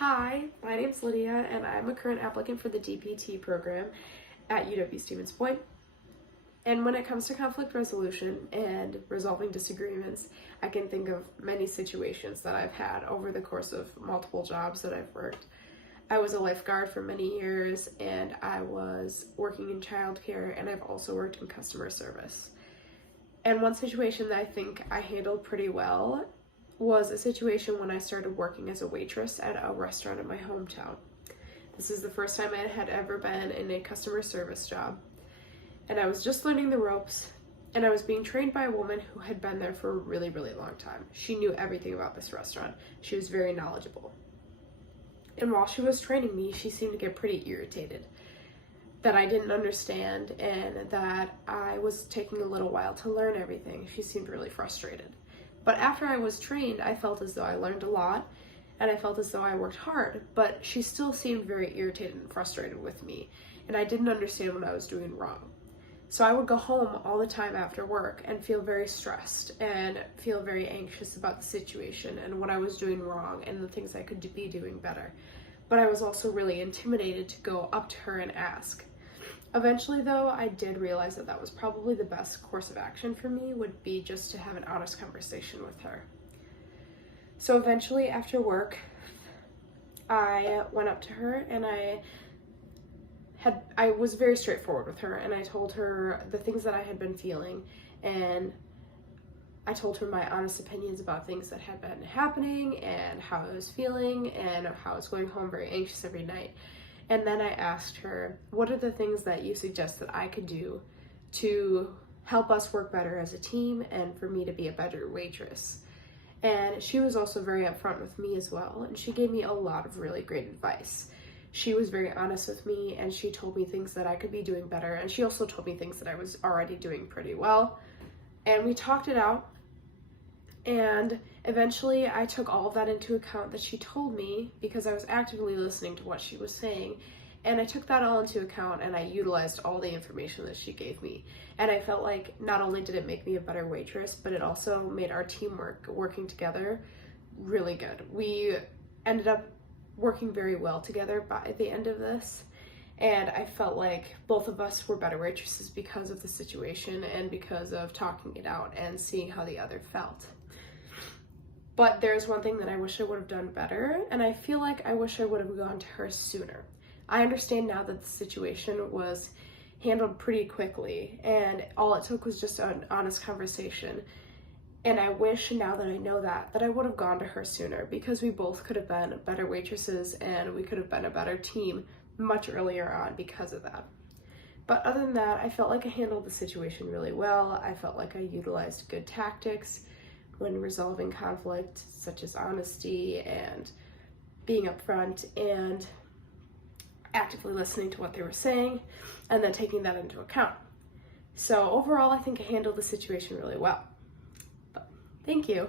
Hi, my name's Lydia, and I'm a current applicant for the DPT program at UW-Stevens Point. And when it comes to conflict resolution and resolving disagreements, I can think of many situations that I've had over the course of multiple jobs that I've worked. I was a lifeguard for many years, and I was working in childcare, and I've also worked in customer service. And one situation that I think I handled pretty well was a situation when I started working as a waitress at a restaurant in my hometown. This is the first time I had ever been in a customer service job. And I was just learning the ropes, and I was being trained by a woman who had been there for a really, really long time. She knew everything about this restaurant. She was very knowledgeable. And while she was training me, she seemed to get pretty irritated that I didn't understand and that I was taking a little while to learn everything. She seemed really frustrated. But after I was trained, I felt as though I learned a lot, and I felt as though I worked hard, but she still seemed very irritated and frustrated with me, and I didn't understand what I was doing wrong. So I would go home all the time after work and feel very stressed and feel very anxious about the situation and what I was doing wrong and the things I could be doing better. But I was also really intimidated to go up to her and ask. Eventually, though, I did realize that that was probably the best course of action for me would be just to have an honest conversation with her. So eventually, after work, I went up to her and I was very straightforward with her, and I told her the things that I had been feeling, and I told her my honest opinions about things that had been happening and how I was feeling and how I was going home very anxious every night. And then I asked her, what are the things that you suggest that I could do to help us work better as a team and for me to be a better waitress? And she was also very upfront with me as well, and she gave me a lot of really great advice. She was very honest with me, and she told me things that I could be doing better, and she also told me things that I was already doing pretty well. And we talked it out, and eventually I took all of that into account that she told me because I was actively listening to what she was saying, and I took that all into account and I utilized all the information that she gave me. And I felt like not only did it make me a better waitress, but it also made our teamwork working together really good. We ended up working very well together by the end of this, and I felt like both of us were better waitresses because of the situation and because of talking it out and seeing how the other felt. But there's one thing that I wish I would have done better, and I feel like I wish I would have gone to her sooner. I understand now that the situation was handled pretty quickly, and all it took was just an honest conversation. And I wish, now that I know that I would have gone to her sooner, because we both could have been better waitresses and we could have been a better team much earlier on because of that. But other than that, I felt like I handled the situation really well. I felt like I utilized good tactics when resolving conflict, such as honesty and being upfront and actively listening to what they were saying and then taking that into account. So overall, I think I handled the situation really well. Thank you.